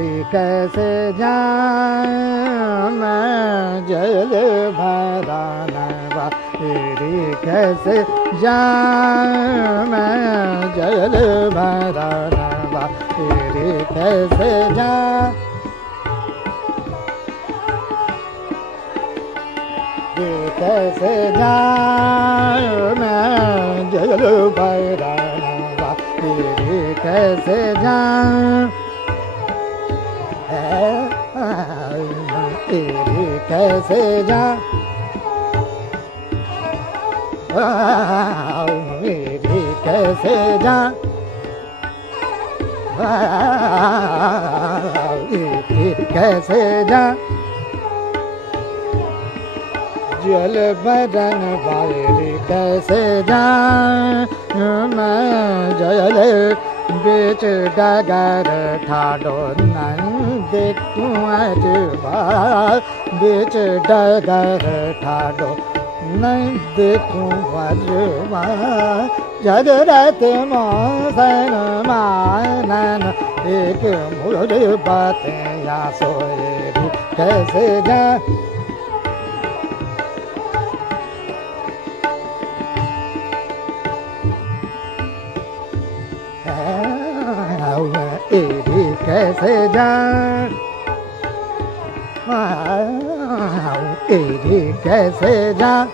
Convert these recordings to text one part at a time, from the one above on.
तेरी कैसे जाऊं मैं जल भरा नवा, तेरी कैसे जाऊं मैं जल भरा नवा, तेरी कैसे जाऊं, कैसे जाऊं मैं जल भरा नवा, तेरी कैसे जाऊं, तेरी कैसे जाऊं, मेरी कैसे जाऊं, तेरी कैसे जाऊं, जल बदन बारी कैसे जाऊं मैं जल बीच डगर ठाडो नंद कुंवर बार, बीच डगर ठाडो नंद कुंवर बार, जगरत मोहन मानन एक मुर बातें या सोए कैसे जाऊं, तेरी कैसे जाऊं, तेरी कैसे जाऊं,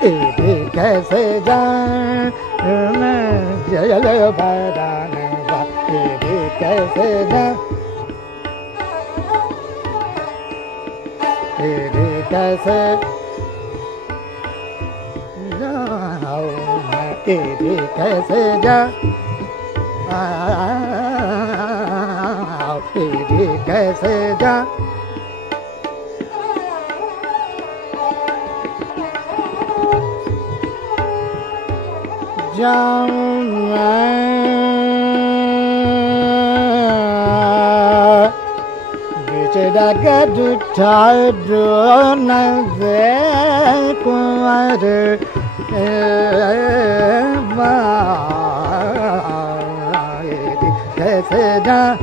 तेरी कैसे जाऊं मैं जल भरा नवा, तेरी कैसे जाऊं, तेरी कैसे तेरी कैसे जाऊं, तेरी कैसे जाऊं, जाऊं मैं बीच डगर ठाडो नंद कुंवर कैसे जाऊं,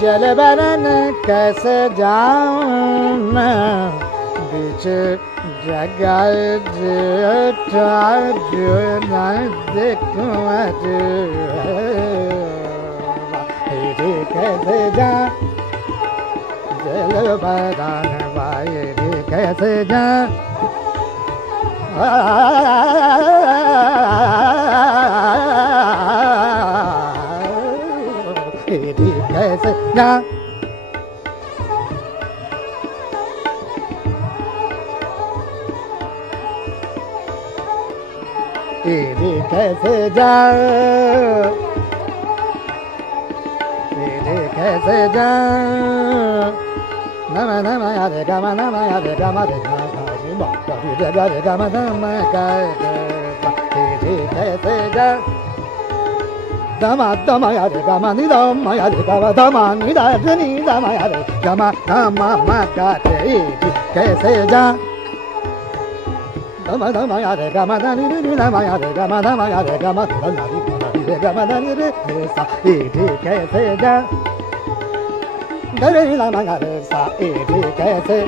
जल बरन कैसे जाऊं मैं बीच जगह ठाडो नंद कुंवर, तेरी कैसे जाऊं जल भरा नवा, तेरी कैसे जाऊं, तेरी कैसे जाऊं, तेरी कैसे जाऊं, तेरी कैसे जाऊं, नम नम यारे गम नम यारे गम रे गम रे गम नम तेरी कैसे जाऊं, दम दम यारे गम नि दम यारे गम दम नि दा नि दम यारे गम नम म गा तेरी कैसे जाऊं, दम दम यारे गम नि नि दम यारे गम दम यारे गम रे गम नि रे सा, तेरी कैसे जाऊं, गरे ला मा रे सा, तेरी कैसे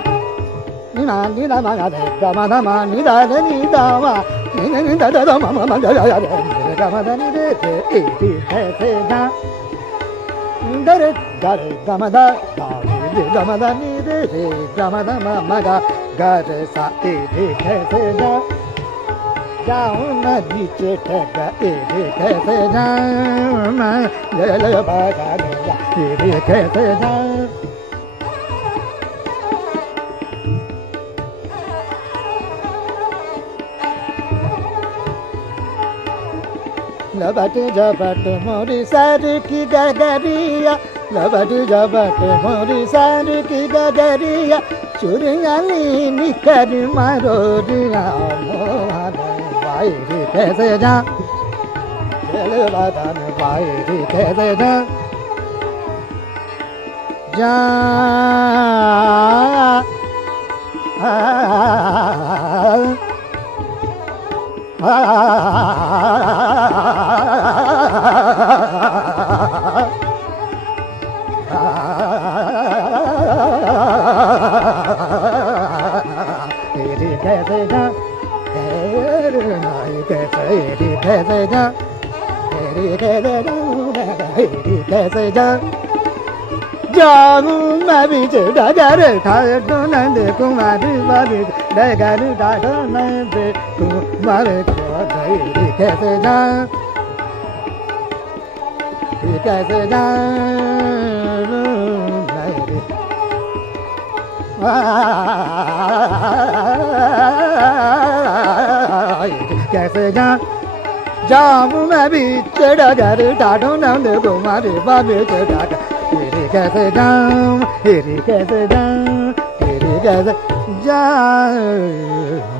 नि ना नि दा मा रे गम दम नि दा नि दा मा नि नि दा दा मा मा गा या रे गम नि रे तेरी कैसे जाऊं, गरे गरे गम दा रे गम नि रे गम दम मा गा गा रे सा, तेरी कैसे जाऊं, जाऊं मैं नीचे ठगा, तेरी कैसे जाऊं मैं जल भरा नवा, तेरी कैसे जाऊं, लबट झपट मोरी सर की गगरिया, लबट झपट मोरी सर की गगरिया, चुरिया लीनी कर मारो रिया मोहन बाई कैसे जाऊं, जल भरा नवा, तेरी कैसे जाऊं, जामू मैं भी चढ़ा कर ठाडो नंद कुमार बाबी डगर ठाडो नंद कुमार को धैर्य कैसे जा कैसे जा कैसे जा जामू मैं भी चढ़ा कर ठाडो नंद कुमार बाबी चढ़ा कैसे जाऊं, कैसे जाऊं, कैसे जाऊं।